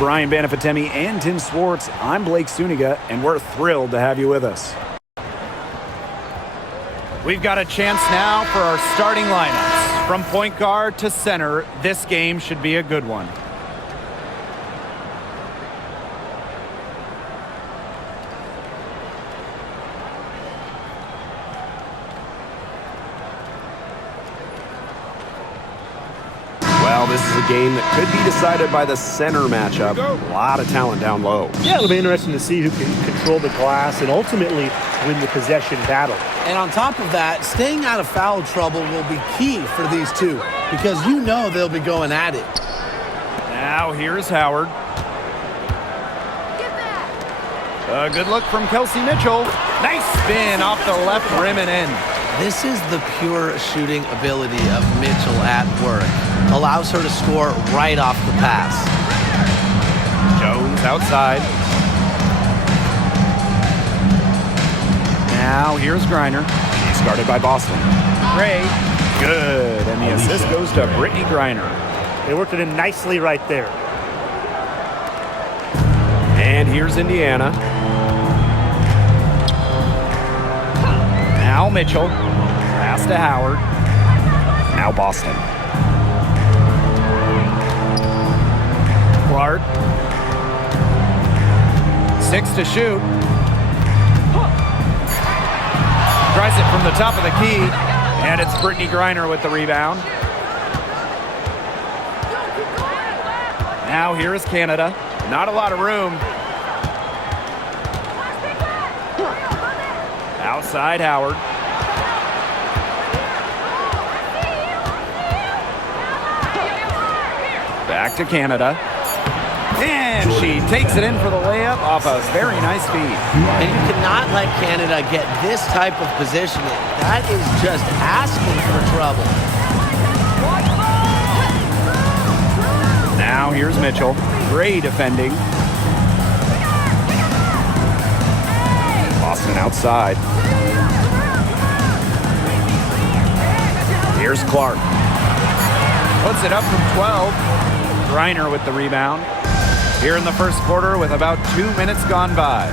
Brian Banafitemi and Tim Swartz. I'm Blake Suniga, and we're thrilled to have you with us. We've got a chance now for our starting lineups. From point guard to center, this game should be a good one. Well, this is a game that could be decided by the center matchup. A lot of talent down low. Yeah, it'll be interesting to see who can control the glass and ultimately win the possession battle. And on top of that, staying out of foul trouble will be key for these two because you know they'll be going at it. Now here's Howard. A good look from Kelsey Mitchell. Nice spin off the left rim and in. This is the pure shooting ability of Mitchell at work. Allows her to score right off the pass. Jones outside. Now here's Griner. He's guarded by Boston. Gray, good. And the assist goes to Brittany Griner. They worked it in nicely right there. And here's Indiana. Now Mitchell. Pass to Howard. Now Boston. Clark. 6 to shoot. Tries it from the top of the key. And it's Brittany Griner with the rebound. Now here is Canada. Not a lot of room. Outside Howard. Back to Canada. And she takes it in for the layup off a very nice feed. And you cannot let Canada get this type of positioning. That is just asking for trouble. Now here's Mitchell. Gray defending. Boston outside. Here's Clark. Puts it up from 12. Griner with the rebound. Here in the first quarter with about 2 minutes gone by.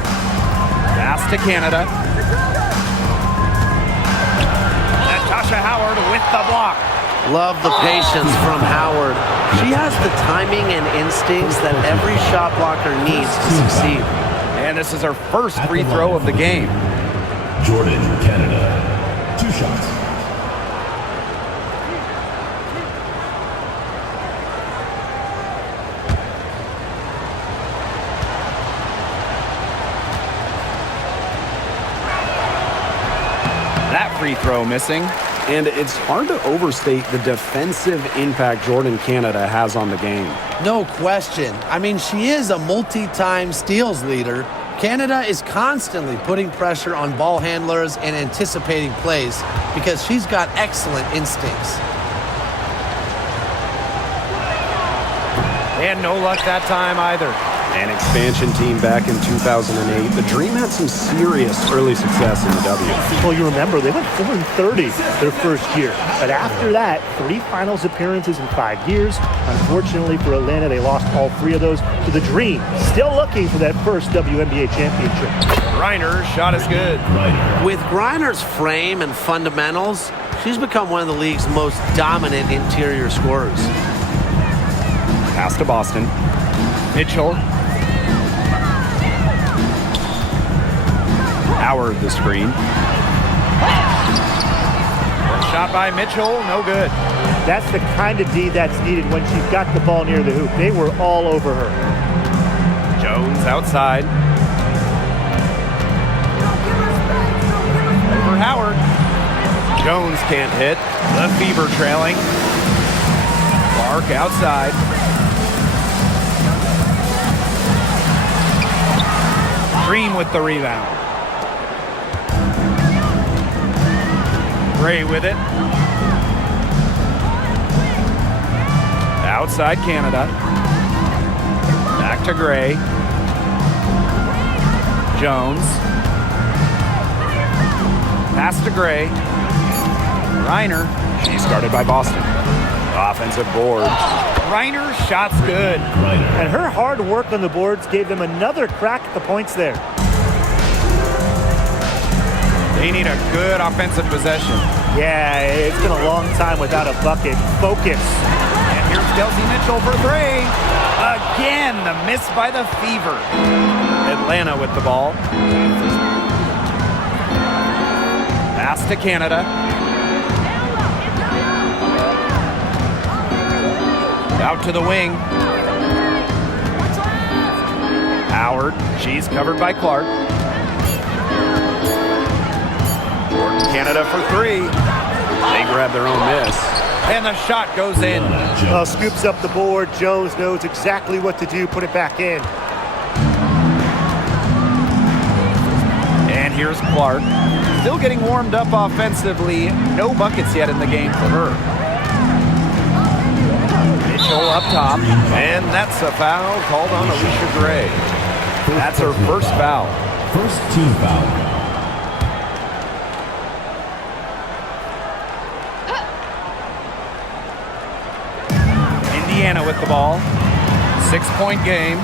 Pass to Canada. Natasha Howard with the block. Love the patience from Howard. She has the timing and instincts that every shot blocker needs to succeed. And this is her first free throw of the game. Jordan, Canada. 2 shots. That free throw missing. And it's hard to overstate the defensive impact Jordan Canada has on the game. No question. I mean, she is a multi-time steals leader. Canada is constantly putting pressure on ball handlers and anticipating plays because she's got excellent instincts. And no luck that time either. An expansion team back in 2008. The Dream had some serious early success in the W. Well, you remember, they went 4-30 their first year. But after that, 3 finals appearances in 5 years. Unfortunately for Atlanta, they lost all 3 of those to the Dream. Still looking for that first WNBA championship. Griner's shot is good. With Griner's frame and fundamentals, she's become one of the league's most dominant interior scorers. Pass to Boston. Mitchell. Howard the screen. Shot by Mitchell, no good. That's the kind of D that's needed when she's got the ball near the hoop. They were all over her. Jones outside. For Howard. Jones can't hit. The Fever trailing. Clark outside. Dream with the rebound. Gray with it. Outside Canada. Back to Gray. Jones. Pass to Gray. Griner. She's guarded by Boston. Offensive boards. Reiner shot's good. And her hard work on the boards gave them another crack at the points there. They need a good offensive possession. Yeah, it's been a long time without a bucket. Focus. And here's Kelsey Mitchell for three. Again, the miss by the Fever. Atlanta with the ball. Pass to Canada. Out to the wing. Howard. She's covered by Clark. Canada for three. They grab their own miss. And the shot goes in. Scoops up the board. Jones knows exactly what to do. Put it back in. And here's Clark. Still getting warmed up offensively. No buckets yet in the game for her. Mitchell up top. And that's a foul called on Alicia Gray. That's her first foul. First team foul. Indiana with the ball. 6-point game.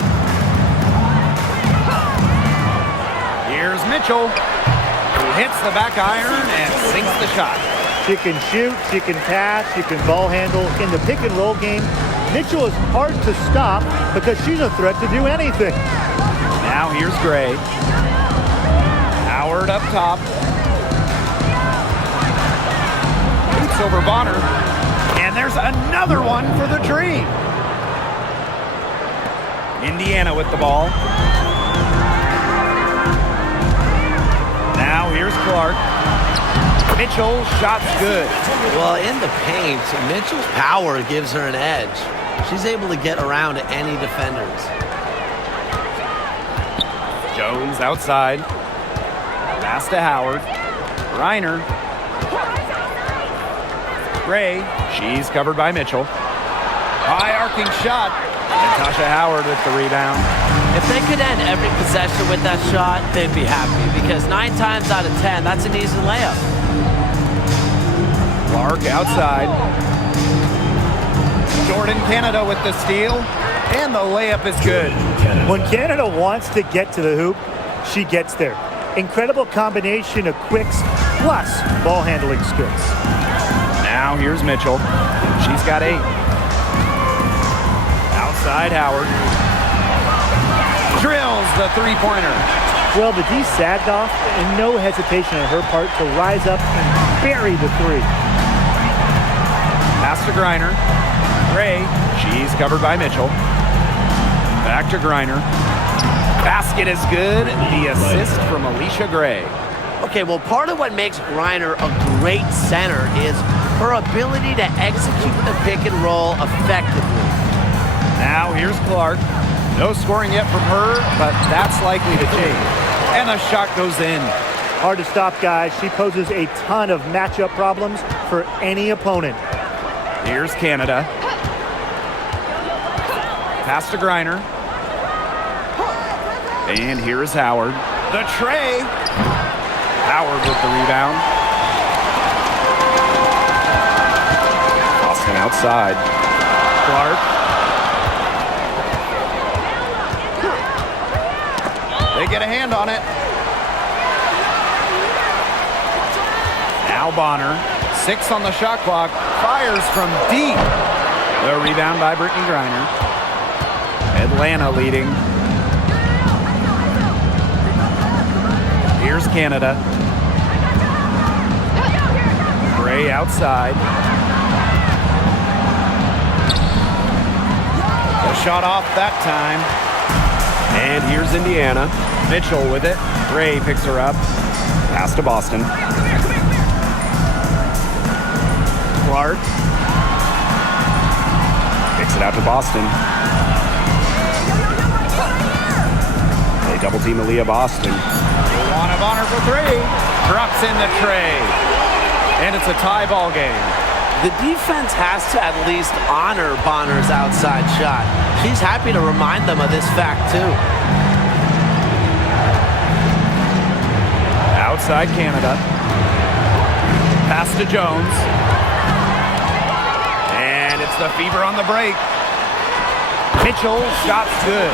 Here's Mitchell, who hits the back iron and sinks the shot. She can shoot, she can pass, she can ball handle. In the pick and roll game, Mitchell is hard to stop because she's a threat to do anything. Now here's Gray. Howard up top. Boots over Bonner. And there's another one for the Dream. Indiana with the ball. Now here's Clark. Mitchell, shot's good. Well, in the paint, Mitchell's power gives her an edge. She's able to get around any defenders. Jones outside. Pass to Howard. Reiner. Gray. She's covered by Mitchell. High arcing shot. Natasha Howard with the rebound. If they could end every possession with that shot, they'd be happy because 9 times out of 10, that's an easy layup. Clark outside. Jordan Canada with the steal. And the layup is good. When Canada wants to get to the hoop, she gets there. Incredible combination of quicks plus ball handling skills. Now here's Mitchell. She's got 8. Outside Howard. Drills the three-pointer. Well, the D sagged off and no hesitation on her part to rise up and bury the three. Pass to Griner. Gray. She's covered by Mitchell. Back to Griner. Basket is good. The assist from Alicia Gray. Okay, well, part of what makes Griner a great center is her ability to execute the pick and roll effectively. Now here's Clark. No scoring yet from her, but that's likely to change. And the shot goes in. Hard to stop, guys. She poses a ton of matchup problems for any opponent. Here's Canada. Pass to Griner. And here is Howard. The tray. Howard with the rebound. Boston outside. Clark. They get a hand on it. Now Bonner. 6 on the shot clock. Fires from deep. The rebound by Brittany Griner. Atlanta leading. Here's Canada. Gray outside. The shot off that time. And here's Indiana. Mitchell with it. Gray picks her up. Pass to Boston. Clark. Kicks it out to Boston. They double team Aaliyah Boston. Luana Bonner for 3. Drops in the tray. And it's a tie ball game. The defense has to at least honor Bonner's outside shot. She's happy to remind them of this fact, too. Outside Canada. Pass to Jones. And it's It's the Fever on the break. Mitchell, shot's good.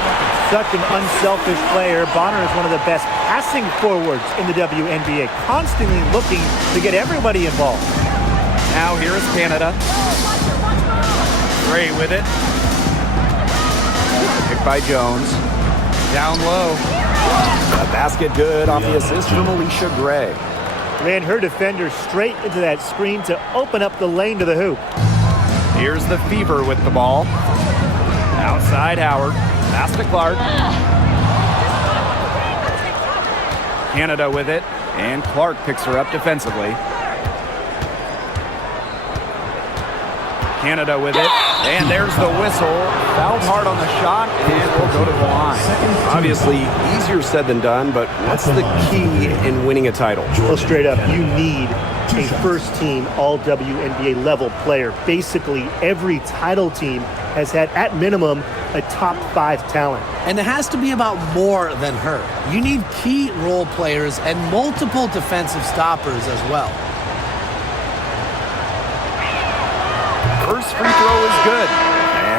Such an unselfish player. Bonner is one of the best passing forwards in the WNBA, constantly looking to get everybody involved. Now here is Canada. Gray with it. Picked by Jones. Down low. A basket good off the assist from Alicia Gray. Ran her defender straight into that screen to open up the lane to the hoop. Here's the Fever with the ball. Outside Howard. Pass to Clark. Canada with it. And Clark picks her up defensively. Canada with it. And there's the whistle. Fouled hard on the shot, and will go to the line. Obviously, easier said than done, but what's the key in winning a title? Well, straight up, you need a first-team all-WNBA level player. Basically, every title team has had, at minimum, a top 5 talent. And it has to be about more than her. You need key role players and multiple defensive stoppers as well. First free throw is good.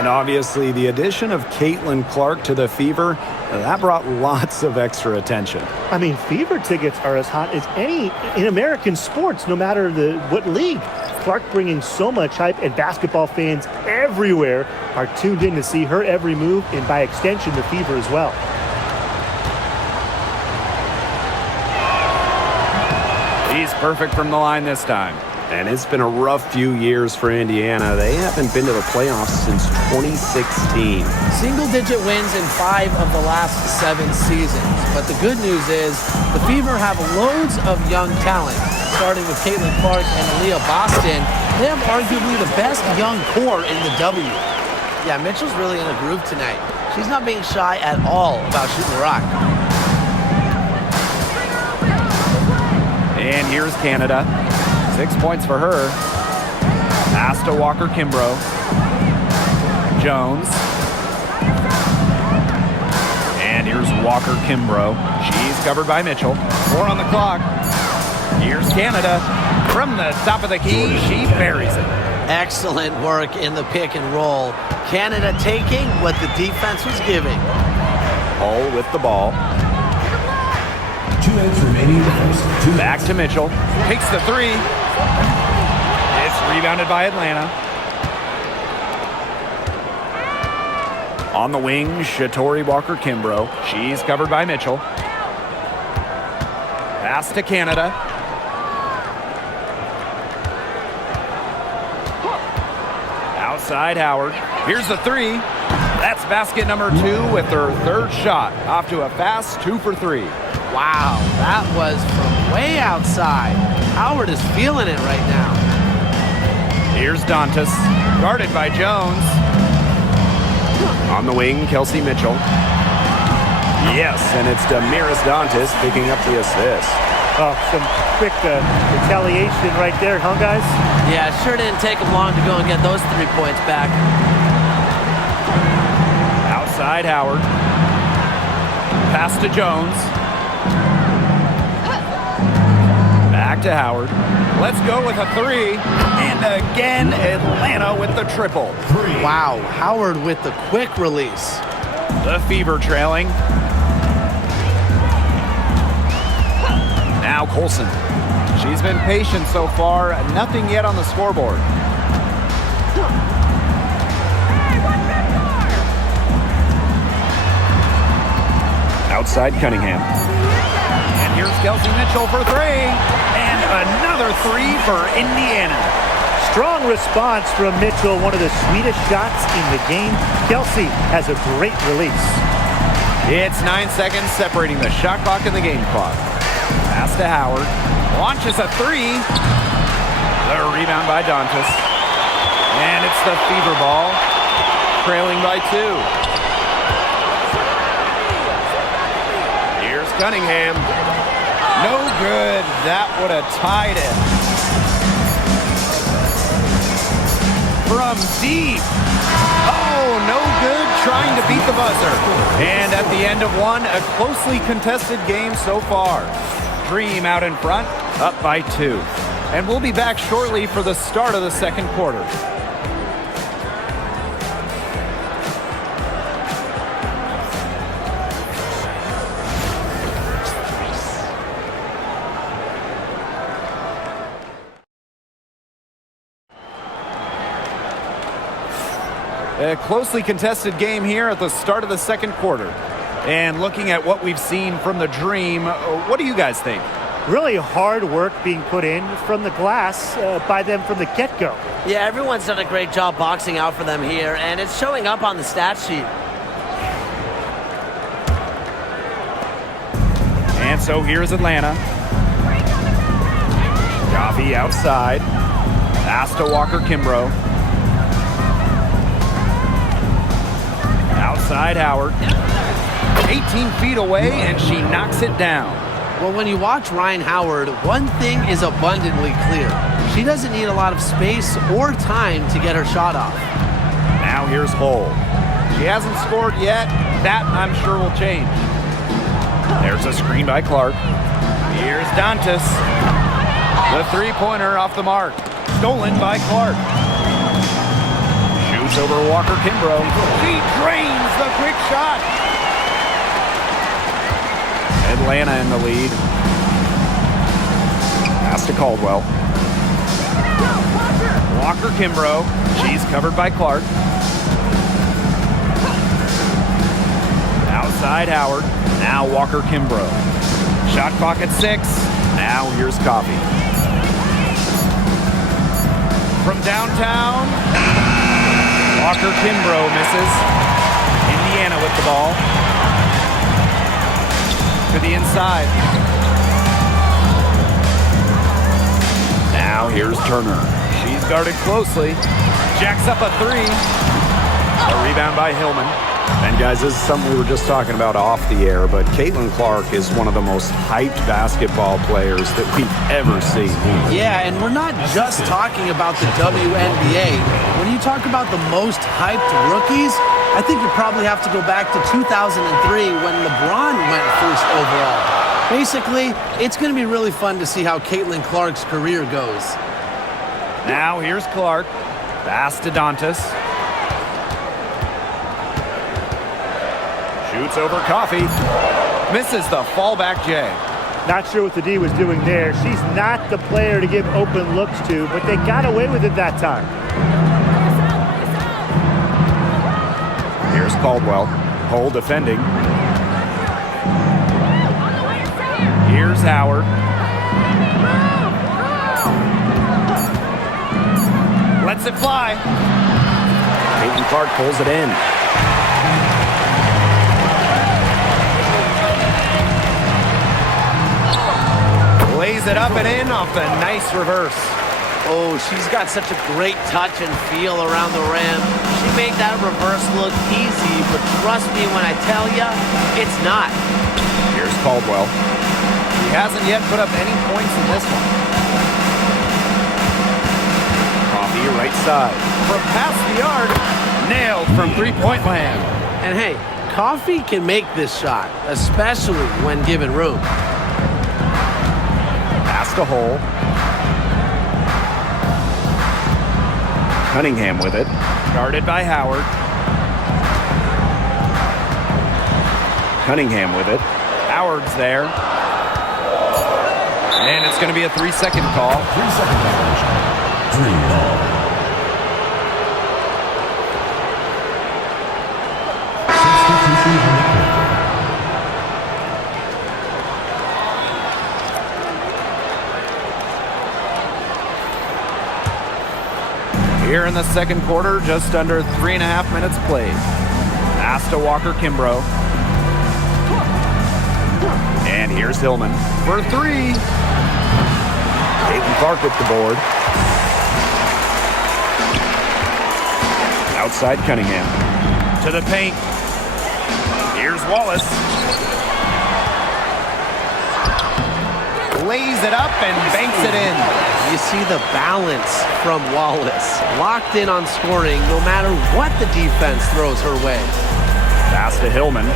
And obviously, the addition of Caitlin Clark to the Fever, that brought lots of extra attention. I mean, Fever tickets are as hot as any in American sports, no matter what league. Clark bringing so much hype, and basketball fans everywhere are tuned in to see her every move, and by extension, the Fever as well. He's perfect from the line this time. And it's been a rough few years for Indiana. They haven't been to the playoffs since 2016. Single-digit wins in 5 of the last 7 seasons. But the good news is the Fever have loads of young talent. Starting with Caitlin Clark and Aaliyah Boston, they have arguably the best young core in the W. Yeah, Mitchell's really in a groove tonight. She's not being shy at all about shooting the rock. And here's Canada. 6 points for her. Pass to Walker Kimbrough. Jones. And here's Walker Kimbrough. She's covered by Mitchell. 4 on the clock. Here's Canada. From the top of the key, she buries it. Excellent work in the pick and roll. Canada taking what the defense was giving. All with the ball. 2 minutes remaining in the first. Back to Mitchell. Takes the 3. It's rebounded by Atlanta. On the wing, Shatori Walker Kimbrough. She's covered by Mitchell. Pass to Canada. Outside Howard. Here's the 3. That's basket number 2 with her 3rd shot. Off to a fast 2 for 3. Wow, that was from way outside. Howard is feeling it right now. Here's Dantas, guarded by Jones. On the wing, Kelsey Mitchell. Yes, and it's Damaris Dantas picking up the assist. Oh, some quick retaliation right there, huh, guys? Yeah, it sure didn't take him long to go and get those 3 points back. Outside Howard. Pass to Jones. Back to Howard. Let's go with a 3. And again, Atlanta with the triple. 3. Wow, Howard with the quick release. The Fever trailing. Now Colson. She's been patient so far. Nothing yet on the scoreboard. Outside Cunningham. And here's Kelsey Mitchell for 3. And another 3 for Indiana. Strong response from Mitchell, one of the sweetest shots in the game. Kelsey has a great release. It's 9 seconds separating the shot clock and the game clock. Pass to Howard. Launches a 3. The rebound by Dantas. And it's the Fever ball. Trailing by 2. Here's Cunningham. No good. That would have tied it. From deep. Oh, no good. Trying to beat the buzzer. And at the end of one, a closely contested game so far. Dream out in front, up by 2. And we'll be back shortly for the start of the second quarter. A closely contested game here at the start of the second quarter. And looking at what we've seen from the Dream, what do you guys think? Really hard work being put in from the glass by them from the get-go. Yeah, everyone's done a great job boxing out for them here, and it's showing up on the stat sheet. And so here's Atlanta. Coffee outside. Pass to Walker-Kimbrough. Outside Howard. 18 feet away, and she knocks it down. Well, when you watch Ryan Howard, one thing is abundantly clear. She doesn't need a lot of space or time to get her shot off. Now here's Hull. She hasn't scored yet. That, I'm sure, will change. There's a screen by Clark. Here's Dantas. The three-pointer off the mark. Stolen by Clark. Shoots over Walker-Kimbrough. She drains the quick shot. Atlanta in the lead. Pass to Caldwell. Walker-Kimbrough. She's covered by Clark. Outside Howard. Now Walker-Kimbrough. Shot clock at 6. Now here's Coffee. From downtown. Walker-Kimbrough misses. Indiana with the ball. To the inside. Now here's Turner. She's guarded closely. Jacks up a 3. A rebound by Hillman. And guys, this is something we were just talking about off the air, but Caitlin Clark is one of the most hyped basketball players that we've ever seen. Yeah, and we're not just talking about the WNBA. When you talk about the most hyped rookies, I think you probably have to go back to 2003 when LeBron went first overall. Basically, it's going to be really fun to see how Caitlin Clark's career goes. Now here's Clark. Pass to Dantas. Shoots over Coffee. Misses the fallback J. Not sure what the D was doing there. She's not the player to give open looks to, but they got away with it that time. Here's Caldwell. Hull defending. Here's Howard. Lets it fly. Caitlin Clark pulls it in. Lays it up and in off the nice reverse. Oh, she's got such a great touch and feel around the rim. She made that reverse look easy, but trust me when I tell you, it's not. Here's Caldwell. He hasn't yet put up any points in this one. Coffee right side. From past the yard, nailed from three-point land. And hey, Coffee can make this shot, especially when given room. Pass to Hull. Cunningham with it. Guarded by Howard. Cunningham with it. Howard's there. And it's going to be a 3-second call. 3-second violation. 3 ball. Here in the second quarter, just under 3.5 minutes played. Pass to Walker-Kimbrough. And here's Hillman. For 3. Caitlin Clark with the board. Outside Cunningham. To the paint. Here's Wallace. Lays it up and banks it in. You see the balance from Wallace. Locked in on scoring no matter what the defense throws her way. Pass to Hillman.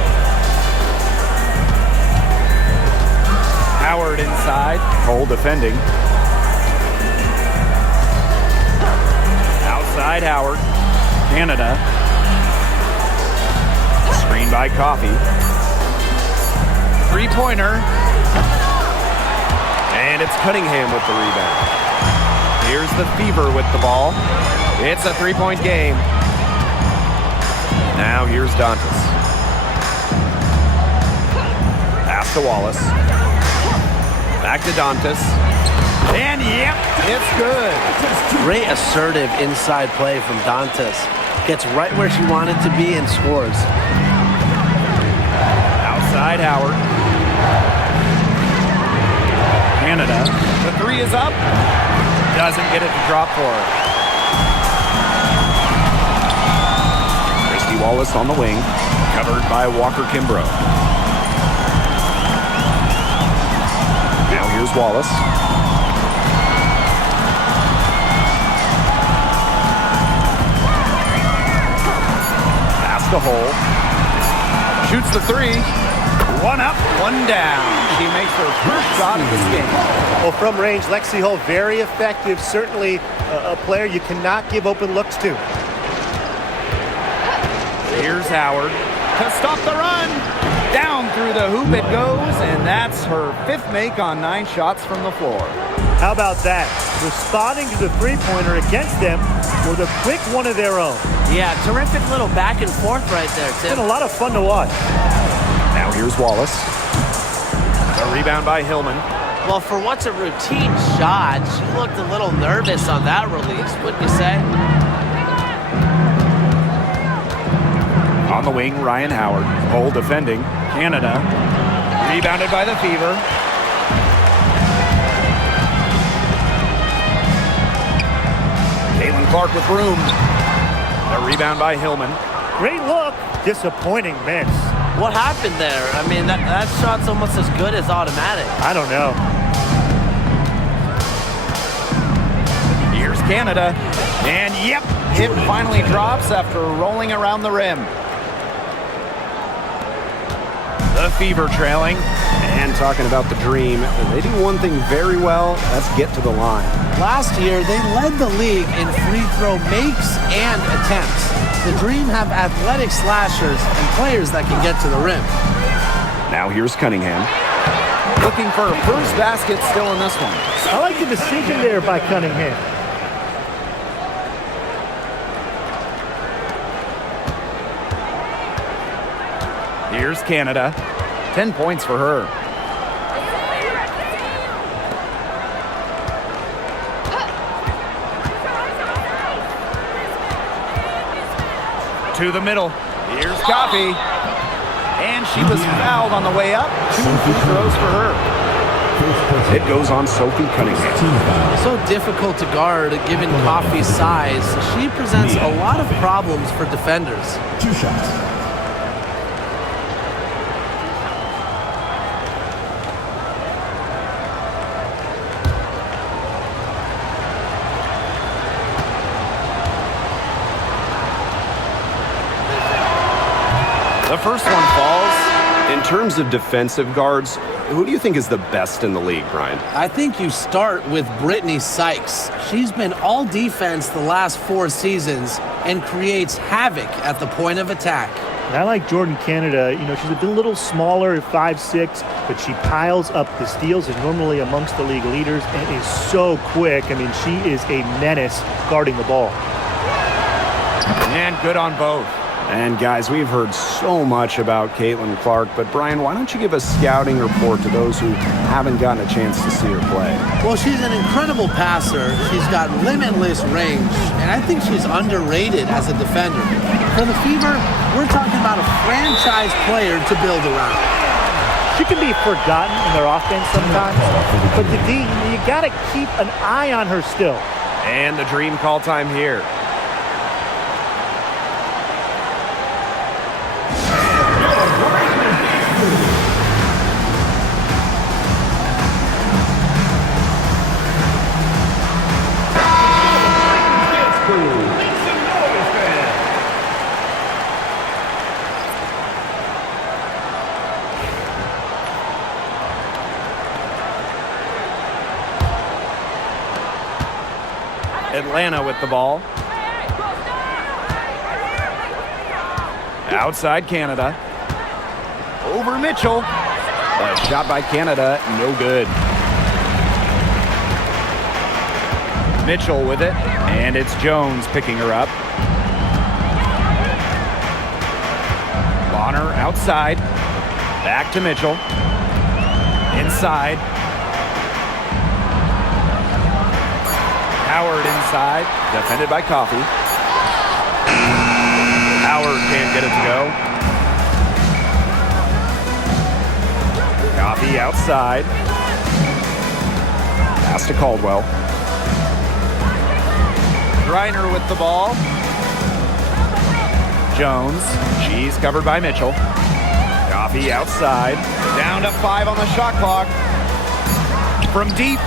Howard inside. Hull defending. Outside Howard. Canada. Screen by Coffee. Three-pointer. And it's Cunningham with the rebound. Here's the Fever with the ball. It's a 3-point game. Now here's Dantas. Pass to Wallace. Back to Dantas. And yep, it's good. Great assertive inside play from Dantas. Gets right where she wanted to be and scores. Outside Howard. Canada. The three is up. Doesn't get it to drop for her. Christy Wallace on the wing. Covered by Walker Kimbrough. Now here's Wallace. Pass to Hole. Shoots the three. One up, one down. She makes her first shot of this game. Well, from range, Lexi Hull, very effective. Certainly a player you cannot give open looks to. Here's Howard to stop the run. Down through the hoop it goes, and that's her fifth make on 9 shots from the floor. How about that? Responding to the three-pointer against them with a quick one of their own. Yeah, terrific little back and forth right there, It's Tim. been a lot of fun to watch. Now here's Wallace. A rebound by Hillman. Well, for what's a routine shot, she looked a little nervous on that release, wouldn't you say? On the wing, Ryan Howard. Hole defending. Canada. Rebounded by the Fever. Caitlin Clark with room. A rebound by Hillman. Great look. Disappointing miss. What happened there? I mean, that shot's almost as good as automatic. I don't know. Here's Canada. And yep, it finally drops after rolling around the rim. The Fever trailing. And talking about the Dream, they do one thing very well. That's get to the line. Last year, they led the league in free throw makes and attempts. The Dream have athletic slashers and players that can get to the rim. Now here's Cunningham. Looking for a first basket still in this one. I like the decision there by Cunningham. Here's Canada. 10 points for her. To the middle. Here's Coffee. And she was fouled on the way up. 2 free throws for her. It goes on Sophie Cunningham. So difficult to guard given Coffee's size. She presents a lot of problems for defenders. 2 shots. The first one falls. In terms of defensive guards, who do you think is the best in the league, Brian? I think you start with Brittany Sykes. She's been all defense the last 4 seasons and creates havoc at the point of attack. And I like Jordan Canada. You know, she's a little smaller at 5'6", but she piles up the steals, and normally amongst the league leaders, and is so quick. I mean, she is a menace guarding the ball. And good on both. And guys, we've heard so much about Caitlin Clark, but Brian, why don't you give a scouting report to those who haven't gotten a chance to see her play? Well, she's an incredible passer. She's got limitless range, and I think she's underrated as a defender. For the Fever, we're talking about a franchise player to build around. She can be forgotten in their offense sometimes, but the D, you got to keep an eye on her still. And the Dream call time here. Atlanta with the ball. Outside Canada. Over Mitchell. A shot by Canada, no good. Mitchell with it, and it's Jones picking her up. Bonner outside. Back to Mitchell. Inside. Howard inside. Defended by Coffey. Howard can't get it to go. Coffey outside. Pass to Caldwell. Griner with the ball. Jones. She's covered by Mitchell. Coffey outside. Down to 5 on the shot clock. From deep.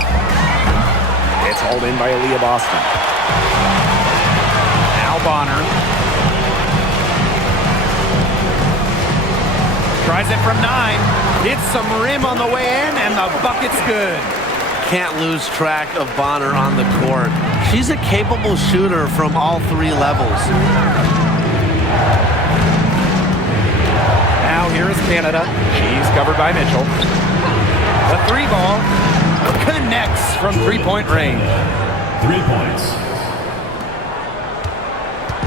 It's hauled in by Aaliyah Boston. Now Bonner. Tries it from 9. Hits some rim on the way in, and the bucket's good. Can't lose track of Bonner on the court. She's a capable shooter from all 3 levels. Now here is Canada. She's covered by Mitchell. The 3 ball connects from 3-point range. 3 points.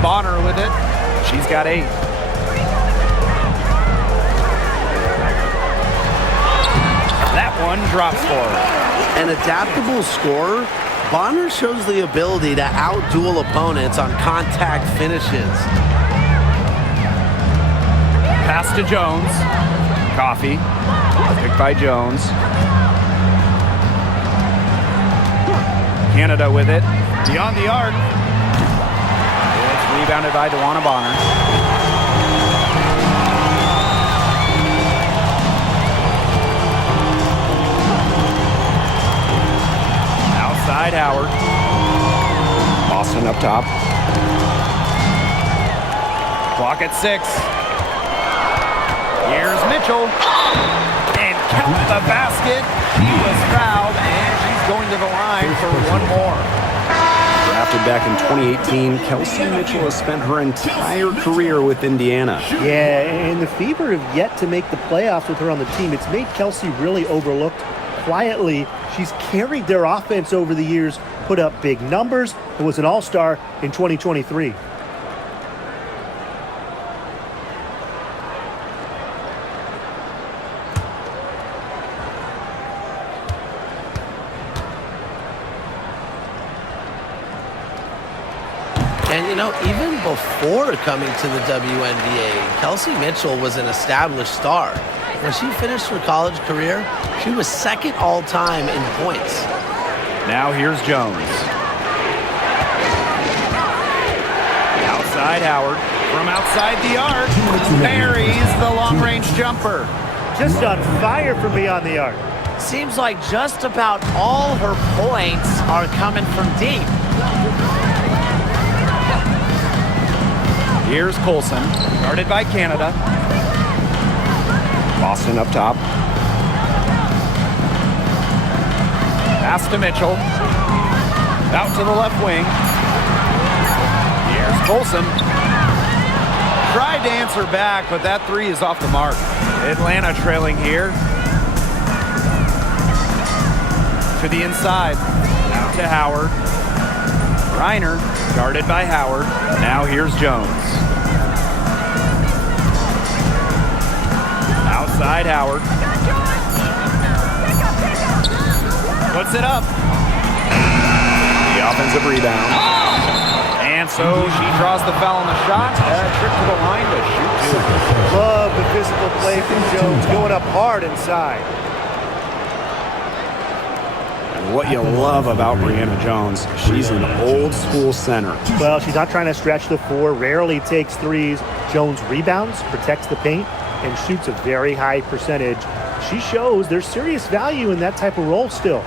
Bonner with it. She's got 8. That one drops for her. An adaptable scorer, Bonner shows the ability to out-duel opponents on contact finishes. Pass to Jones. Coffey. Picked by Jones. Canada with it. Beyond the arc. It's rebounded by DeWanna Bonner. Outside Howard. Boston up top. Clock at 6. Here's Mitchell. And count the basket. She was fouled, and she's going to the line for one more. Drafted back in 2018, Kelsey Mitchell has spent her entire career with Indiana. Yeah, and the Fever have yet to make the playoffs with her on the team. It's made Kelsey really overlooked. Quietly, she's carried their offense over the years, put up big numbers, and was an all-star in 2023. And, you know, even before coming to the WNBA, Kelsey Mitchell was an established star. When she finished her college career, she was 2nd all-time in points. Now here's Jones. Outside Howard. From outside the arc. Buries the long-range jumper. Just on fire from beyond the arc. Seems like just about all her points are coming from deep. Here's Colson. Guarded by Canada. Boston up top. Pass to Mitchell. Out to the left wing. Here's Colson. Tried to answer back, but that 3 is off the mark. Atlanta trailing here. To the inside. Out to Howard. Reiner, guarded by Howard. Now here's Jones. Outside Howard. Puts it up. The offensive rebound. And so she draws the foul on the shot. Trip to the line to shoot 2. Love the physical play from Jones, going up hard inside. And what you love about Brianna Jones, she's an old-school center. Well, she's not trying to stretch the 4, rarely takes 3s. Jones rebounds, protects the paint, and shoots a very high percentage. She shows there's serious value in that type of role still.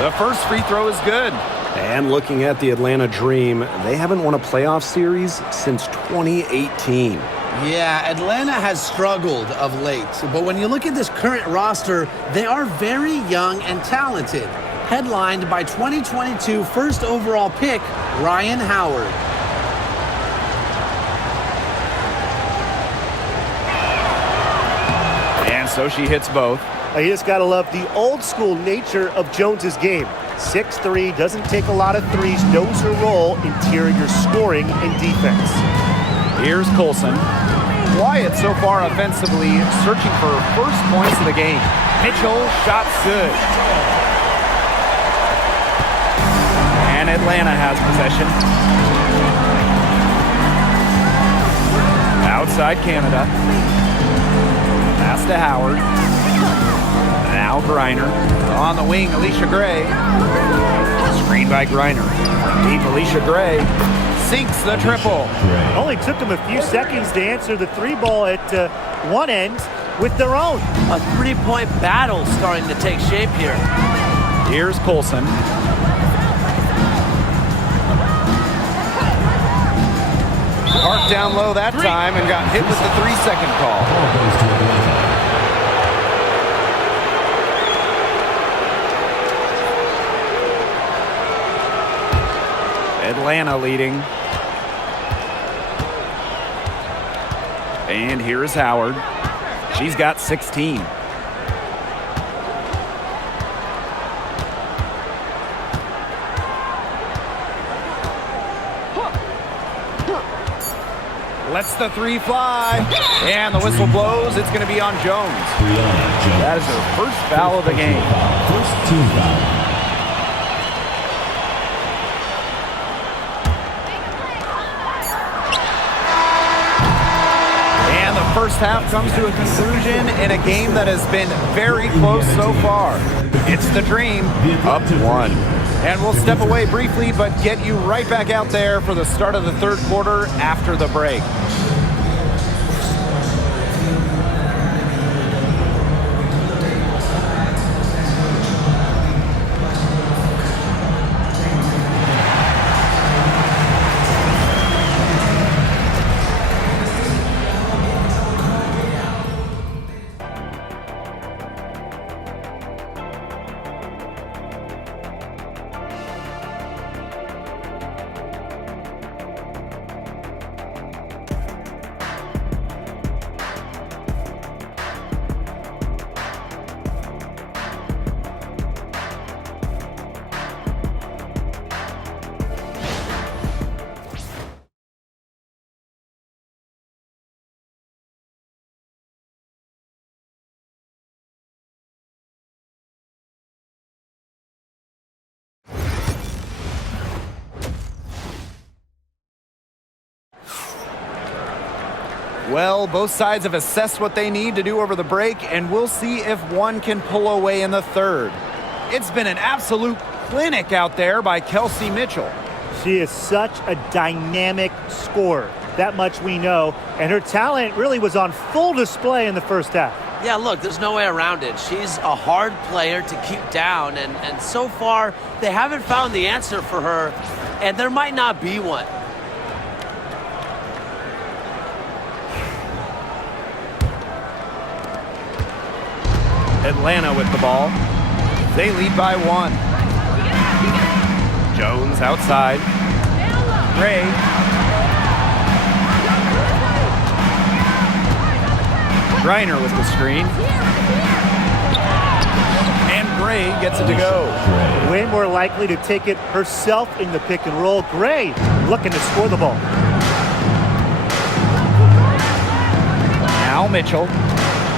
The first free throw is good. And looking at the Atlanta Dream, they haven't won a playoff series since 2018. Yeah, Atlanta has struggled of late, but when you look at this current roster, they are very young and talented. Headlined by 2022 first overall pick, Ryan Howard. so she hits both. You just got to love the old school nature of Jones's game. 6'3", doesn't take a lot of threes, knows her role, interior scoring and defense. Here's Colson. Quiet so far offensively, searching for first points of the game. Mitchell, shot's good. And Atlanta has possession. Outside Canada. Pass to Howard. Now Griner. On the wing, Alicia Gray. Screen by Griner. Deep Alicia Gray. Sinks the triple. Only took them a few seconds to answer the three ball at one end with their own. A three-point battle starting to take shape here. Here's Colson. Parked down low that time and got hit with the 3-second call. Atlanta leading. And here is Howard. She's got 16. Lets the three fly. And the whistle blows. It's going to be on Jones. That is her first foul of the game. First team foul. First half comes to a conclusion in a game that has been very close so far. It's the Dream up 1. And we'll step away briefly, but get you right back out there for the start of the third quarter after the break. Well, both sides have assessed what they need to do over the break, and we'll see if one can pull away in the third. It's been an absolute clinic out there by Kelsey Mitchell. She is such a dynamic scorer. That much we know. And her talent really was on full display in the first half. Yeah, look, there's no way around it. She's a hard player to keep down, and so far, they haven't found the answer for her, and there might not be one. Atlanta with the ball. They lead by 1. Jones outside. Gray. Griner with the screen. And Gray gets it to go. Way more likely to take it herself in the pick and roll. Gray looking to score the ball. Now Mitchell.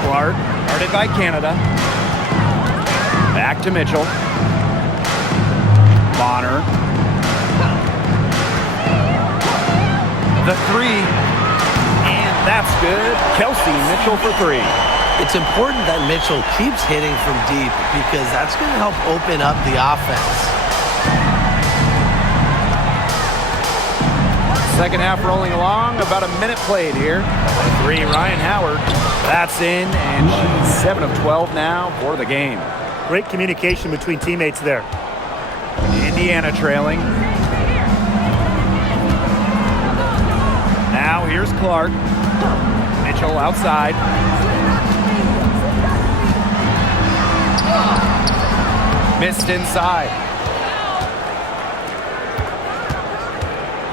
Clark. Guarded by Canada. Back to Mitchell. Bonner. The three. And that's good. Kelsey Mitchell for 3. It's important that Mitchell keeps hitting from deep because that's going to help open up the offense. Second half rolling along. About a minute played here. 3, Ryan Howard. That's in, and she's 7 of 12 now for the game. Great communication between teammates there. Indiana trailing. Now here's Clark. Mitchell outside. Missed inside.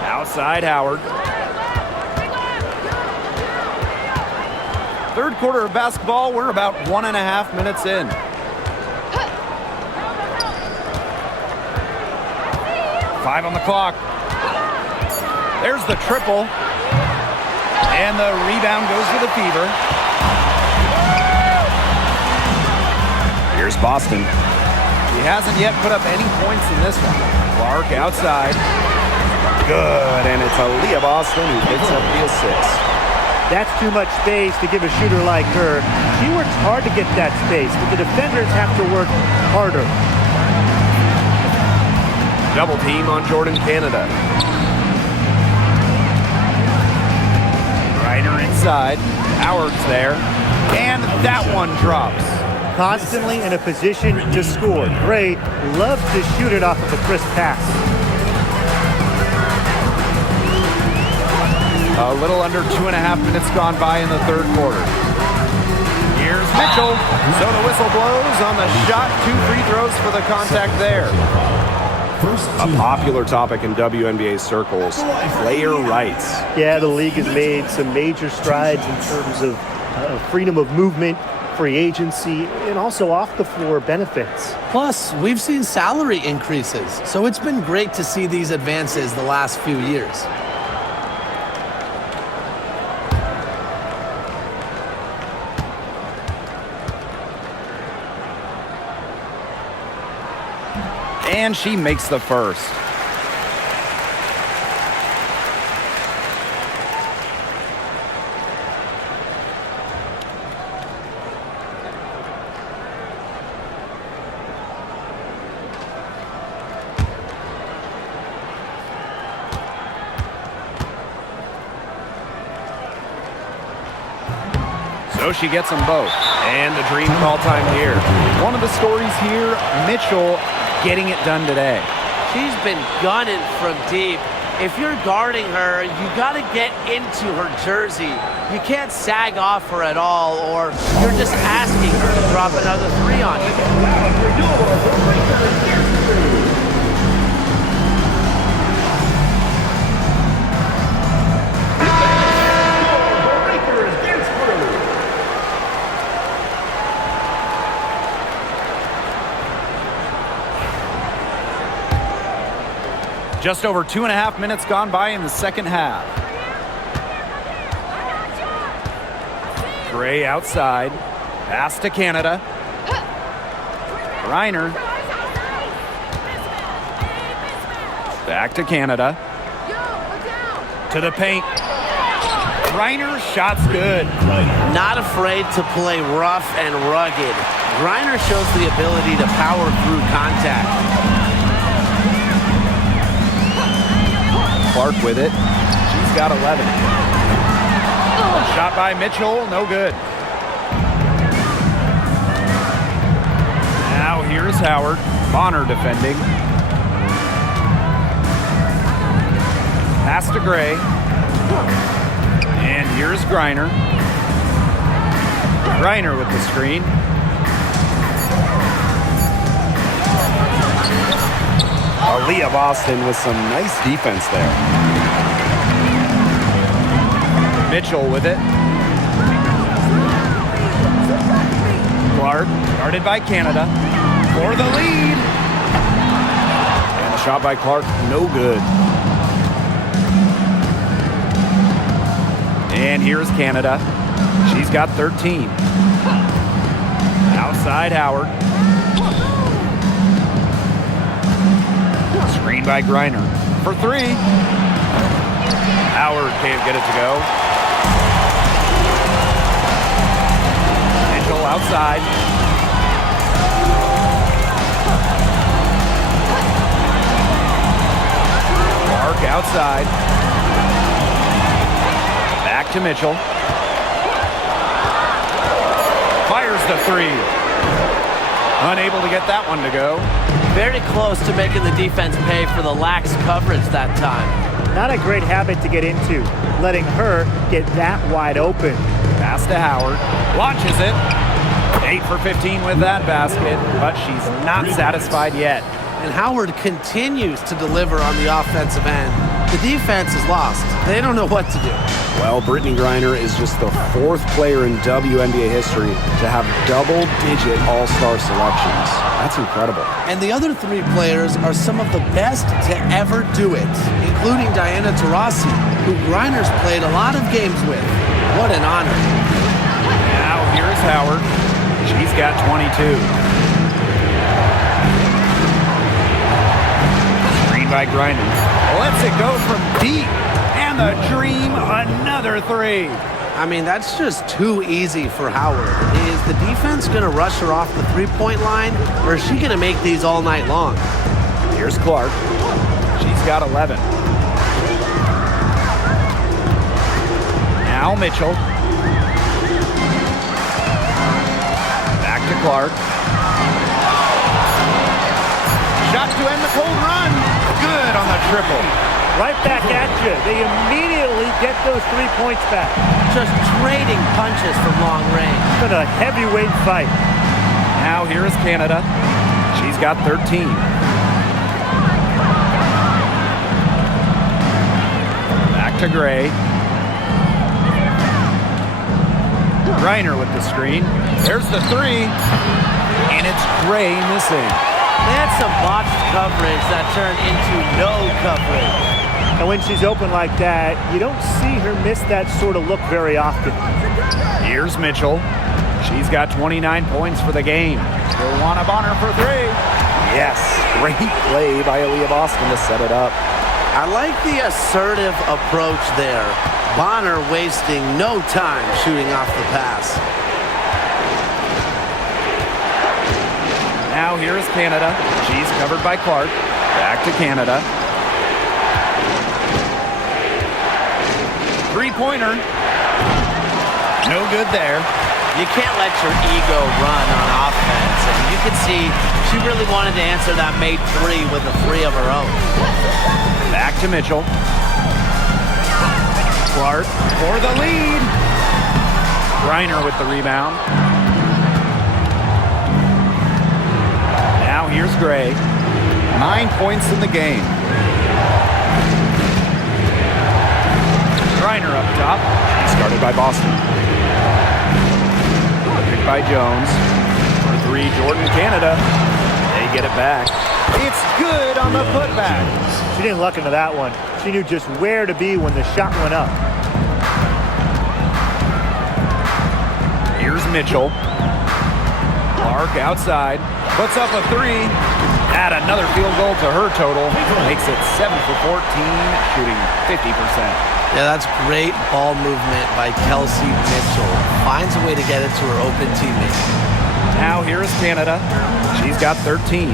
Outside Howard. Third quarter of basketball, we're about 1.5 minutes in. Five on the clock. There's the triple. And the rebound goes to the Fever. Here's Boston. He hasn't yet put up any points in this one. Clark outside. Good, and it's Aaliyah Boston who picks up the assist. That's too much space to give a shooter like her. She works hard to get that space, but the defenders have to work harder. Double team on Jordan Canada. Reiner inside. Howard's there. And that one drops. Constantly in a position to score. Gray loves to shoot it off of a crisp pass. A little under 2.5 minutes gone by in the third quarter. Here's Mitchell. So the whistle blows on the shot. 2 free throws for the contact there. A popular topic in WNBA circles, player rights. Yeah, the league has made some major strides in terms of freedom of movement, free agency, and also off the floor benefits. Plus, we've seen salary increases, so it's been great to see these advances the last few years. And she makes the first. So she gets them both. And the dream call time here. One of the stories here, Mitchell getting it done today. She's been gunning from deep. If you're guarding her, you got to get into her jersey. You can't sag off her at all, or you're just asking her to drop another 3 on you. Just over 2.5 minutes gone by in the second half. Gray outside. Pass to Canada. Reiner. Back to Canada. To the paint. Reiner, shot's good. Not afraid to play rough and rugged. Reiner shows the ability to power through contact. Clark with it. She's got 11. Shot by Mitchell, no good. Now here's Howard. Bonner defending. Pass to Gray. And here's Griner. Griner with the screen. Aaliyah Boston with some nice defense there. Mitchell with it. Clark, guarded by Canada. For the lead. And a shot by Clark, no good. And here's Canada. She's got 13. Outside Howard. Screen by Griner for 3. Howard can't get it to go. Mitchell outside. Clark outside. Back to Mitchell. Fires the 3. Unable to get that one to go. Very close to making the defense pay for the lax coverage that time. Not a great habit to get into, letting her get that wide open. Pass to Howard. Launches it. 8 for 15 with that basket, but she's not satisfied yet. And Howard continues to deliver on the offensive end. The defense is lost. They don't know what to do. Well, Brittany Griner is just the 4th player in WNBA history to have double-digit all-star selections. That's incredible. And the other 3 players are some of the best to ever do it, including Diana Taurasi, who Griner's played a lot of games with. What an honor. Now here's Howard. She's got 22. Screen by Griner. Lets it go from deep. And the dream, another 3. I mean, that's just too easy for Howard. Is the defense going to rush her off the three-point line, or is she going to make these all night long? Here's Clark. She's got 11. Now Mitchell. Back to Clark. Shot to end the cold run. Good on the triple. Right back at you. They immediately get those 3 points back. Just trading punches from long range. It's been a heavyweight fight. Now here is Canada. She's got 13. Back to Gray. Griner with the screen. There's the 3. And it's Gray missing. They had some botched coverage that turned into no coverage. And when she's open like that, you don't see her miss that sort of look very often. Here's Mitchell. She's got 29 points for the game. She'll want a Bonner for 3. Yes, great play by Aaliyah Boston to set it up. I like the assertive approach there. Bonner wasting no time shooting off the pass. Now here is Canada. She's covered by Clark. Back to Canada. Three-pointer. No good there. You can't let your ego run on offense. And you can see she really wanted to answer that made 3 with a 3 of her own. Back to Mitchell. Clark for the lead. Griner with the rebound. Now here's Gray. 9 points in the game. Griner up top. Started by Boston. Picked by Jones. For 3, Jordan, Canada. They get it back. It's good on the putback. She didn't luck into that one. She knew just where to be when the shot went up. Here's Mitchell. Clark outside. Puts up a 3. Add another field goal to her total. Makes it 7 for 14, shooting 50%. Yeah, that's great ball movement by Kelsey Mitchell. Finds a way to get it to her open teammate. Now here is Canada. She's got 13.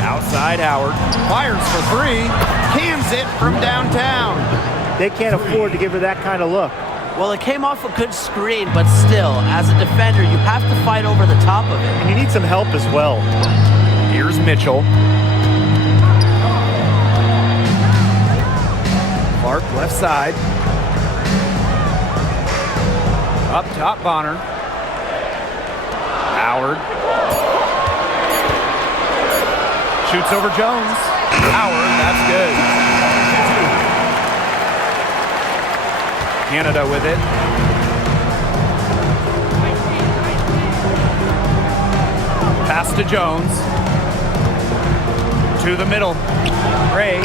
Outside Howard. Fires for 3. Cans it from downtown. They can't afford to give her that kind of look. Well, it came off a good screen, but still, as a defender, you have to fight over the top of it. And you need some help as well. Here's Mitchell. Clark left side. Up top, Bonner. Howard. Shoots over Jones. Howard, that's good. Canada with it. Pass to Jones. To the middle. Gray.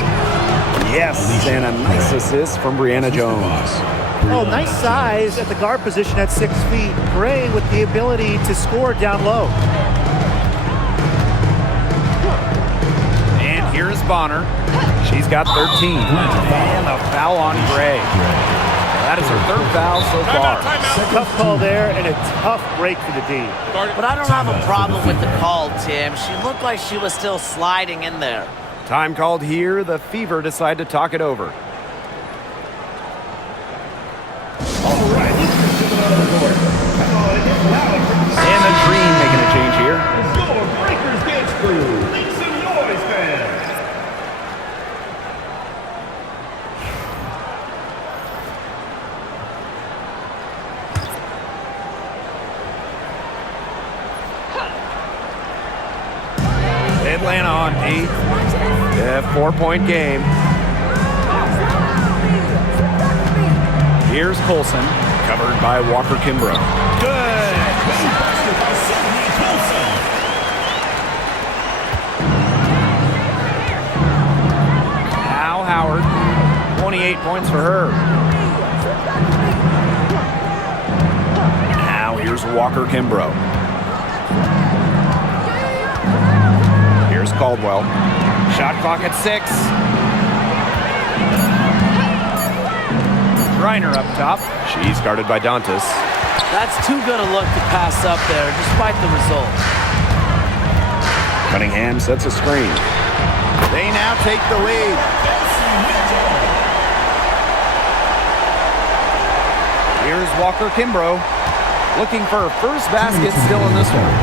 Yes, and a nice assist from Brianna Jones. Oh, nice size at the guard position at 6 feet. Gray with the ability to score down low. And here's Bonner. She's got 13. And a foul on Gray. That is her 3rd foul so far. Tough call there and a tough break for the D. But I don't have a problem with the call, Tim. She looked like she was still sliding in there. Time called here. The Fever decide to talk it over. And the Dream making a change here. Breakers dance crew. Make some noise, fans. Atlanta on D. Yeah, 4-point game. Here's Colson, covered by Walker Kimbrough. Good. Now Howard, 28 points for her. Now here's Walker Kimbrough. Here's Caldwell. Shot clock at 6. Reiner up top. She's guarded by Dantas. That's too good a look to pass up there, despite the result. Cunningham sets a screen. They now take the lead. Here's Walker Kimbrough, looking for her first basket still in this one.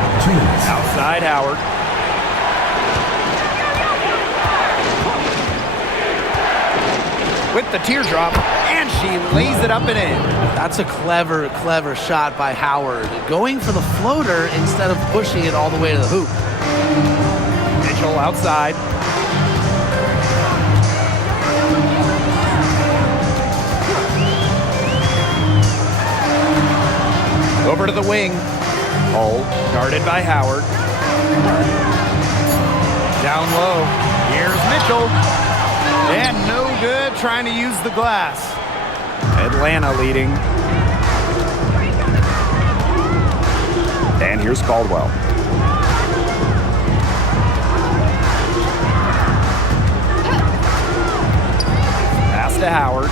Outside Howard. With the teardrop, and she lays it up and in. That's a clever, clever shot by Howard. Going for the floater instead of pushing it all the way to the hoop. Mitchell outside. Over to the wing. Hull, guarded by Howard. Down low. Here's Mitchell. And no good trying to use the glass. Atlanta leading. And here's Caldwell. Pass to Howard.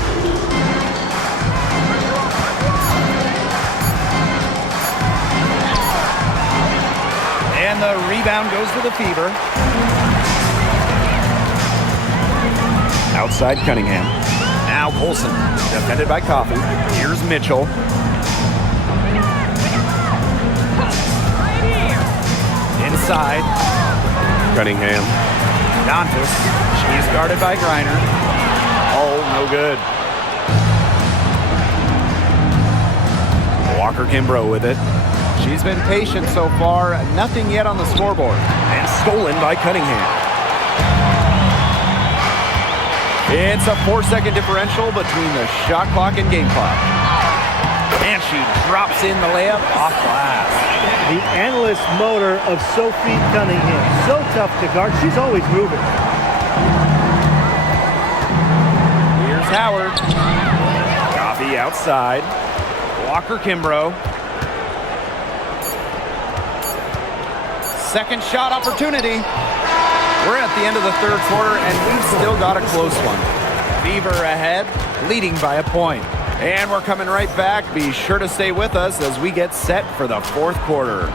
And the rebound goes to the Fever. Outside Cunningham. Now Colson, defended by Coffey. Here's Mitchell. Inside. Cunningham. Dantas. She's guarded by Griner. Oh, no good. Walker Kimbrough with it. She's been patient so far. Nothing yet on the scoreboard. And stolen by Cunningham. It's a 4-second differential between the shot clock and game clock. And she drops in the layup off glass. The endless motor of Sophie Cunningham. So tough to guard. She's always moving. Here's Howard. Coffey outside. Walker Kimbrough. Second shot opportunity. We're at the end of the third quarter, and we've still got a close one. Fever ahead, leading by a point. And we're coming right back. Be sure to stay with us as we get set for the fourth quarter.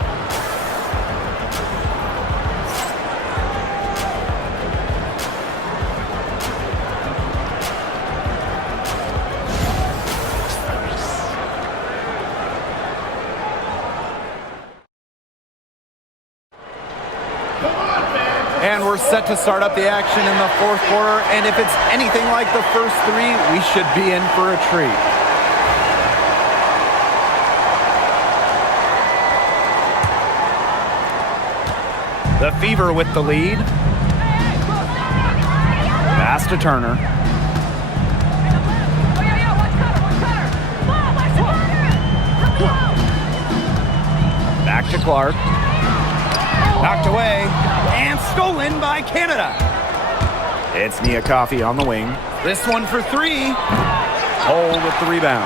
And we're set to start up the action in the fourth quarter. And if it's anything like the first three, we should be in for a treat. The Fever with the lead. Pass to Turner. Back to Clark. Knocked away. And stolen by Canada. It's Nia Coffey on the wing. This one for three. Hull with the rebound.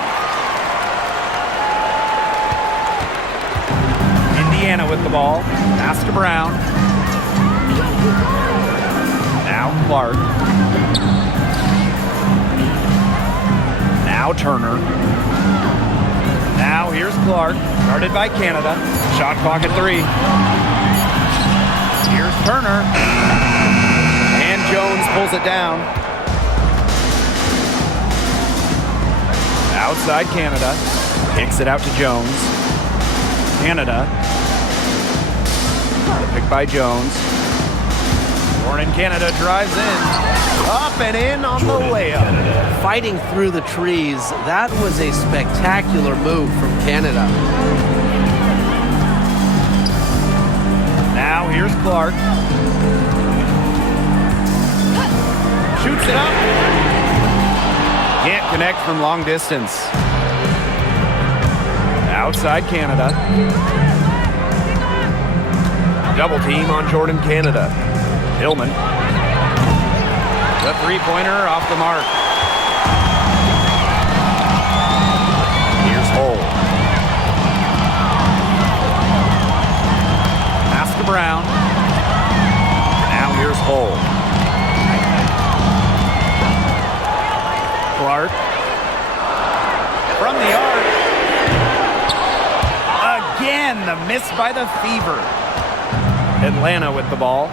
Indiana with the ball. Pass to Brown. Now Clark. Now Turner. Now here's Clark. Guarded by Canada. Shot clock at 3. Here's Turner. And Jones pulls it down. Outside Canada. Kicks it out to Jones. Canada. Picked by Jones. Warren Canada drives in. Up and in on the layup. Fighting through the trees. That was a spectacular move from Canada. Now here's Clark. Shoots it up. Can't connect from long distance. Outside Canada. Double team on Jordan Canada. Hillman. The three-pointer off the mark. Here's Hull. Pass to Brown. Now here's Hull. Clark. From the arc. Again, the miss by the Fever. Atlanta with the ball.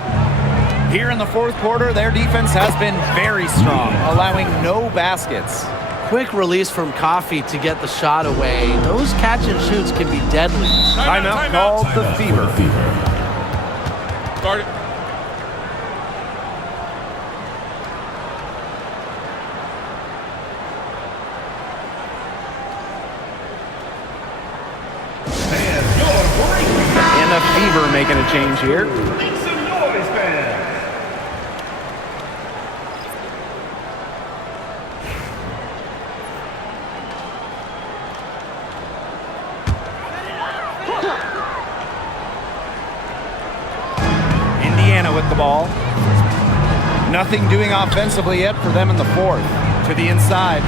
Here in the fourth quarter, their defense has been very strong, allowing no baskets. Quick release from Coffee to get the shot away. Those catch and shoots can be deadly. Timeout called the Fever. Start it. And the Fever making a change here. Make some noise, fans. Indiana with the ball. Nothing doing offensively yet for them in the fourth. To the inside.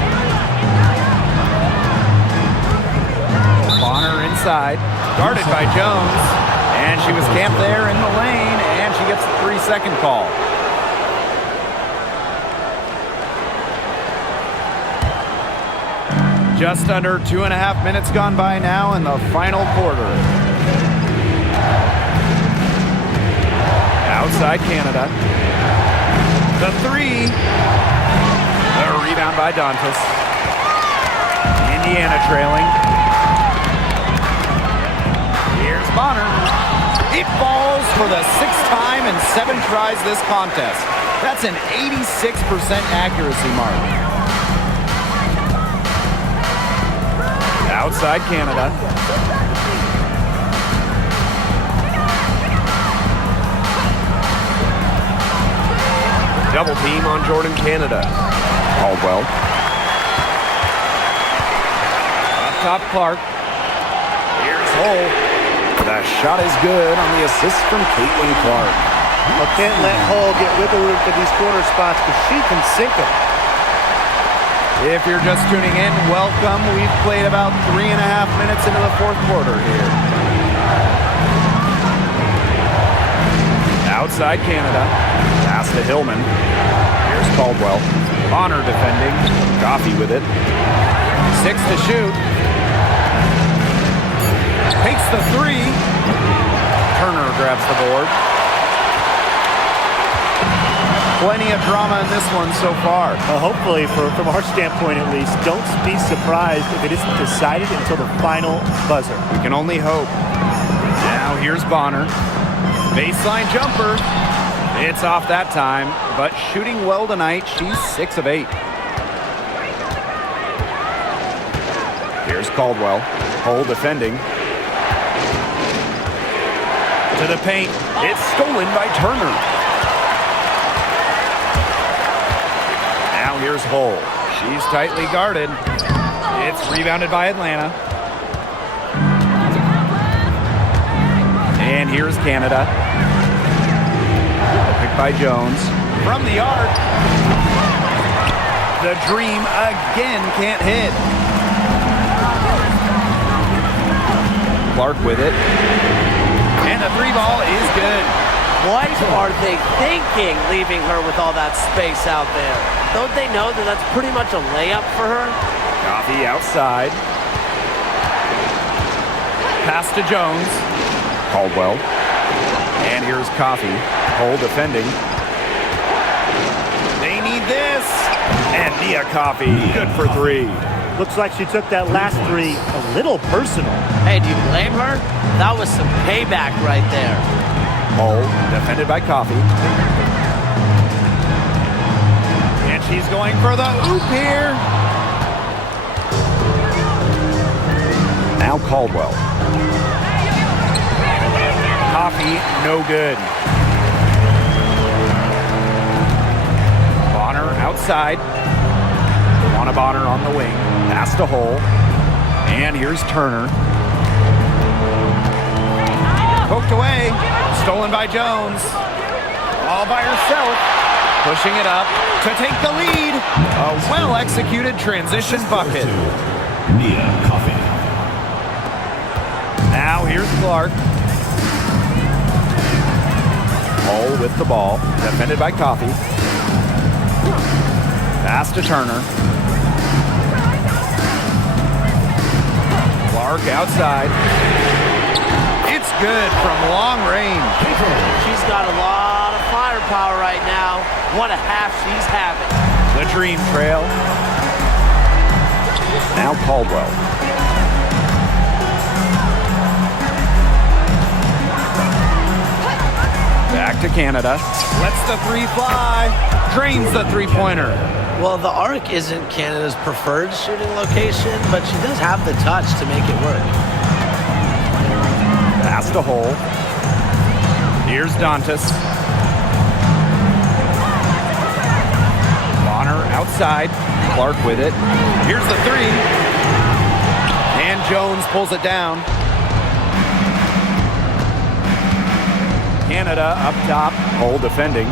Bonner inside. Guarded by Jones. And she was camped there in the lane. And she gets the 3-second call. Just under 2.5 minutes gone by now in the final quarter. Outside Canada. The three. The rebound by Dantas. Indiana trailing. Here's Bonner. It falls for the 6th time in 7 tries this contest. That's an 86% accuracy mark. Outside Canada. Double team on Jordan Canada. Caldwell. Up top Clark. Here's Hull. The shot is good on the assist from Caitlin Clark. Well, can't let Hull get wiggle room to these corner spots because she can sink them. If you're just tuning in, welcome. We've played about 3.5 minutes into the fourth quarter here. Outside Canada. Pass to Hillman. Here's Caldwell. Bonner defending. Coffee with it. 6 to shoot. Takes the 3. Turner grabs the board. Plenty of drama in this one so far. Hopefully, from our standpoint at least, don't be surprised if it isn't decided until the final buzzer. We can only hope. Now here's Bonner. Baseline jumper. It's off that time, but shooting well tonight. She's 6 of 8. Here's Caldwell. Hull defending. To the paint. It's stolen by Turner. Now here's Hull. She's tightly guarded. It's rebounded by Atlanta. And here's Canada. Picked by Jones. From the arc. The Dream again can't hit. Clark with it. And the 3-ball is good. What are they thinking leaving her with all that space out there? Don't they know that that's pretty much a layup for her? Coffee outside. Pass to Jones. Caldwell. And here's Coffee. Hull defending. They need this. And Nia Coffee. Good for 3. Looks like she took that last 3 a little personal. Hey, do you blame her? That was some payback right there. Hull defended by Coffee. And she's going for the oop here. Now Caldwell. Coffee, no good. Bonner outside. Bonner on the wing. Pass to Hole. And here's Turner. Poked away. Stolen by Jones. All by herself. Pushing it up to take the lead. A well-executed transition bucket. Nia Coffey. Now here's Clark. Hole with the ball. Defended by Coffey. Pass to Turner. Clark outside. It's good from long range. She's got a lot of firepower right now. What a half she's having. The Dream Trail. Now Caldwell. Back to Canada. Lets the three fly. Drains the three-pointer. Well, the arc isn't Canada's preferred shooting location, but she does have the touch to make it work. Pass to Hole. Here's Dantas. Bonner outside. Clark with it. Here's the three. And Jones pulls it down. Canada up top. Hole defending.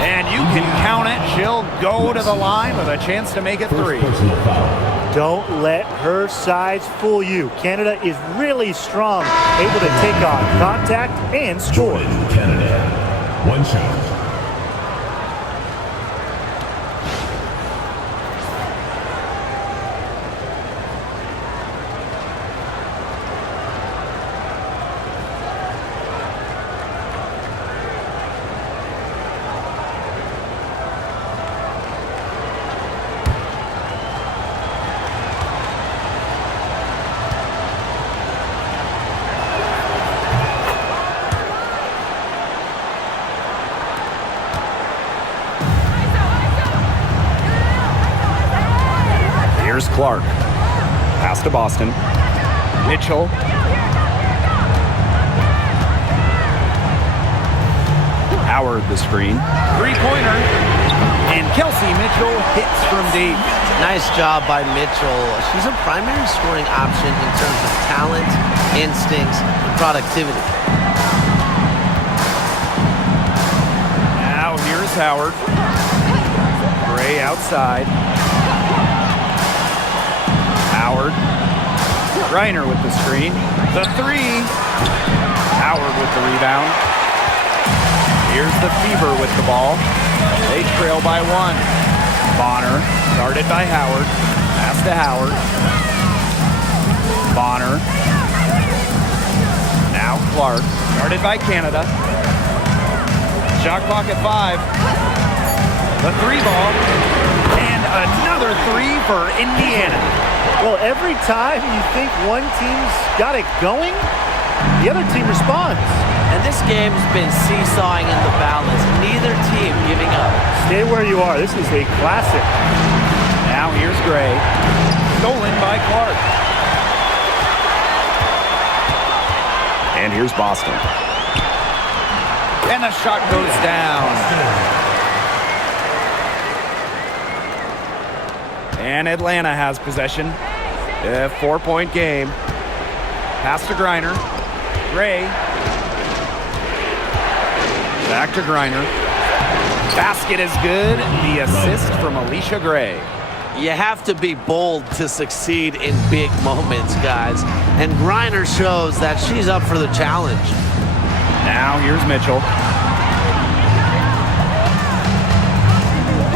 And you can count it. She'll go to the line with a chance to make it three. Personal foul. Don't let her size fool you. Canada is really strong, able to take on contact and score. Jordan, Canada. One shot. Here's Clark. Pass to Boston. Mitchell. Howard the screen. Three-pointer. And Kelsey Mitchell hits from deep. Nice job by Mitchell. She's a primary scoring option in terms of talent, instincts, and productivity. Now here's Howard. Gray outside. Howard. Reiner with the screen. The three. Howard with the rebound. Here's the Fever with the ball. They trail by one. Bonner, guarded by Howard. Pass to Howard. Bonner. Now Clark, guarded by Canada. Shot clock at 5. The three ball. And another three for Indiana. Well, every time you think one team's got it going, the other team responds. And this game's been seesawing in the balance. Neither team giving up. Stay where you are. This is a classic. Now here's Gray. Stolen by Clark. And here's Boston. And the shot goes down. And Atlanta has possession. A 4-point game. Pass to Griner. Gray. Back to Griner. Basket is good. The assist from Alicia Gray. You have to be bold to succeed in big moments, guys. And Griner shows that she's up for the challenge. Now here's Mitchell.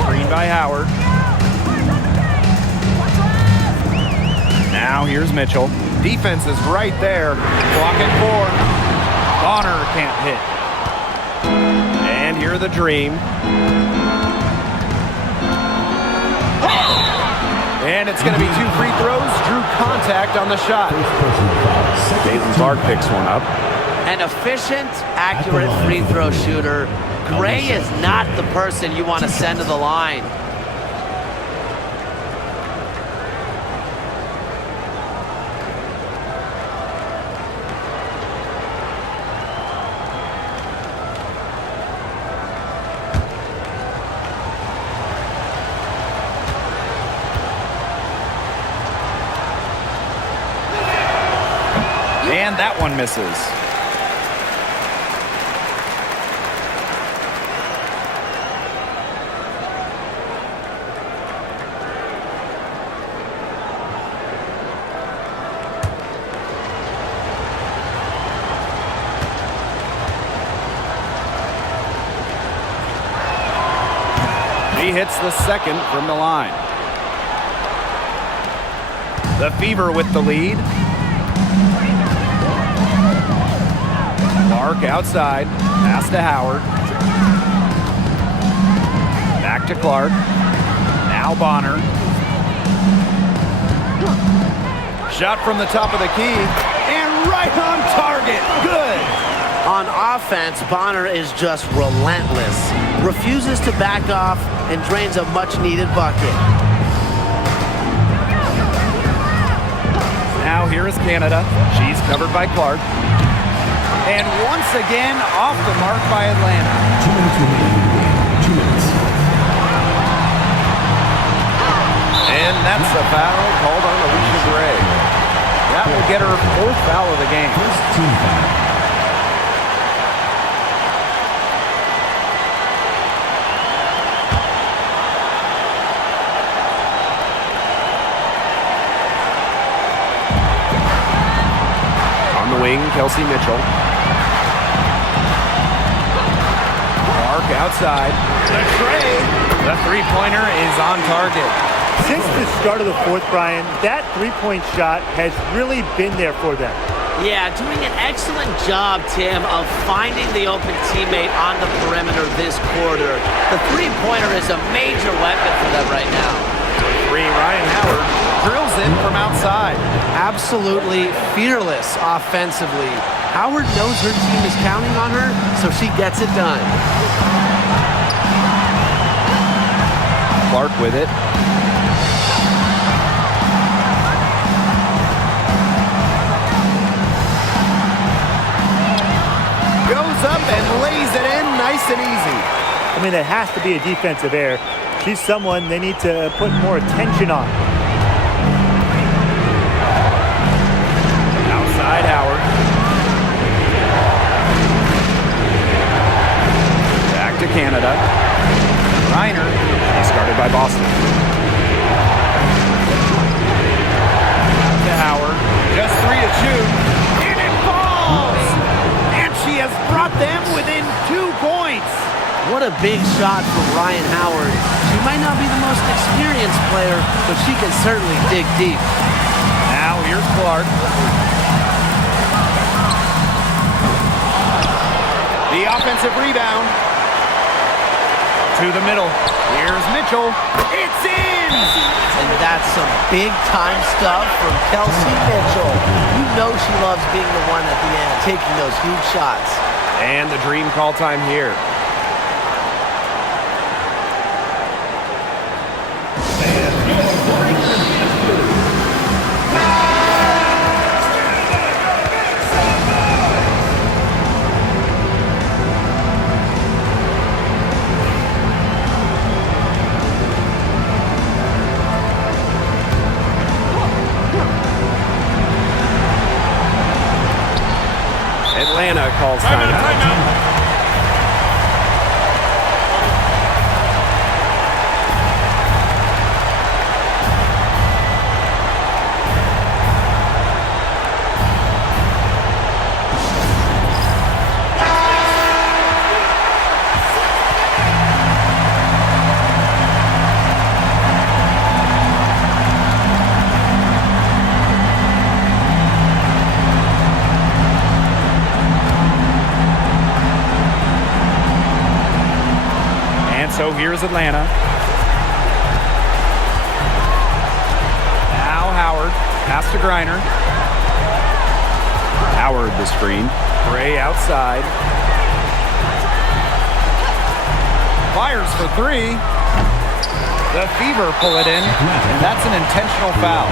Screen by Howard. Now here's Mitchell. Defense is right there. Clock at 4. Bonner can't hit. And here are the Dream. And it's going to be 2 free throws. Drew contact on the shot. Caitlin Clark picks one up. An efficient, accurate free throw shooter. Gray is not the person you want to send to the line. And that one misses. He hits the second from the line. The Fever with the lead. Clark outside. Pass to Howard. Back to Clark. Now Bonner. Shot from the top of the key. And right on target. Good. On offense, Bonner is just relentless. Refuses to back off and drains a much-needed bucket. Now here is Canada. She's covered by Clark. And once again, off the mark by Atlanta. 2 minutes remaining. 2 minutes. And that's a foul called on Alicia Gray. That will get her fourth foul of the game. First team foul. Wing, Kelsey Mitchell. Clark outside. The tray. The three-pointer is on target. Since the start of the fourth, Brian, that three-point shot has really been there for them. Yeah, doing an excellent job, Tim, of finding the open teammate on the perimeter this quarter. The three-pointer is a major weapon for them right now. Ryan Howard drills in from outside. Absolutely fearless offensively. Howard knows her team is counting on her, so she gets it done. Clark with it. Goes up and lays it in nice and easy. I mean, it has to be a defensive error. She's someone they need to put more attention on. Outside Howard. Back to Canada. Reiner. He's guarded by Boston. To Howard. Just 3 to shoot. And it falls! And she has brought them within 2 points. What a big shot from Ryan Howard. She might not be the most experienced player, but she can certainly dig deep. Now here's Clark. The offensive rebound. To the middle. Here's Mitchell. It's in! And that's some big-time stuff from Kelsey Mitchell. You know she loves being the one at the end, taking those huge shots. And the dream call time here. Atlanta calls timeout. So here's Atlanta. Now Howard. Pass to Griner. Howard the screen. Gray outside. Fires for 3. The Fever pull it in, and that's an intentional foul.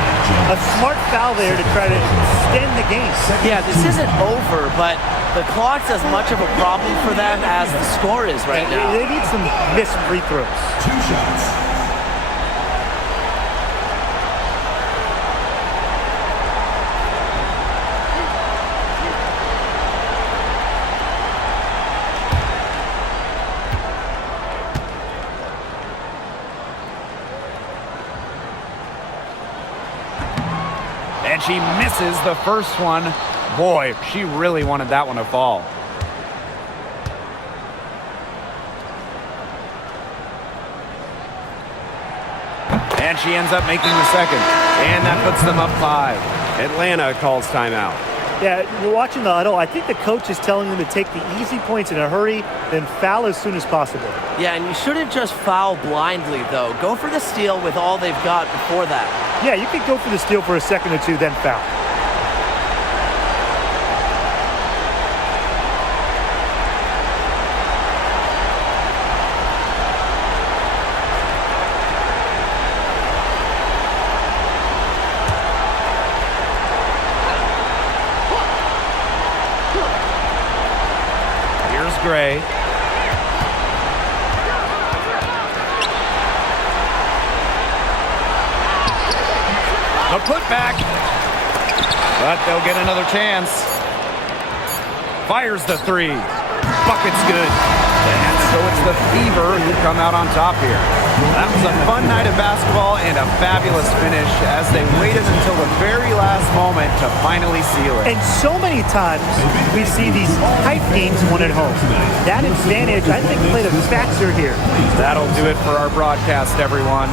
A smart foul there to try to extend the game. Yeah, this isn't over, but the clock's as much of a problem for them as the score is right now. They need some missed free throws. 2 shots. she misses the first one. Boy, she really wanted that one to fall. And she ends up making the second. And that puts them up 5. Atlanta calls timeout. Yeah, we're watching the huddle. I think the coach is telling them to take the easy points in a hurry, then foul as soon as possible. Yeah, and you shouldn't just foul blindly, though. Go for the steal with all they've got before that. Yeah, you could go for the steal for a second or two, then foul. Gray. A putback. But they'll get another chance. Fires the 3. Bucket's good. And so it's the Fever who come out on top here. That was a fun night of basketball and a fabulous finish as they waited until the very last moment to finally seal it. And so many times we see these tight games won at home. That advantage, I think, played a factor here. That'll do it for our broadcast, everyone.